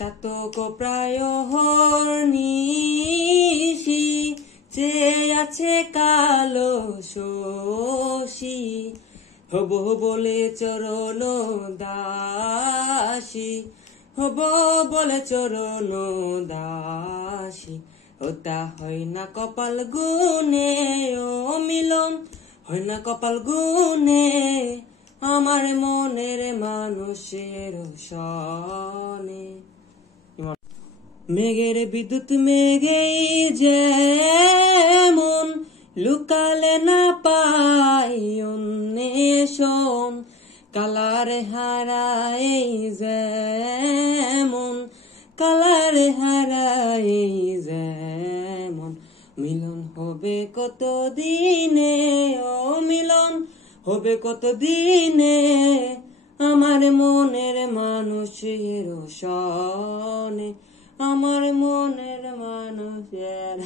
চাতক প্রায় হর্নিশি চেয়ে আছে কালো শশী হব বলে চরণ দাসী হব বলে চরণ দাসী ওটা হয় না কপাল গুনে ও মিলন হয় না কপাল গুনে আমার মনের মানুষের সনে মেঘের বিদ্যুৎ মেঘেই যেমন লুকালে না পাই অন্বেষণ কালার হারাই যেমন কালার হারাই যেমন মিলন হবে কত দিনে ও মিলন হবে কত দিনে আমার মনের মানুষের সনে আমার মনের মানুষের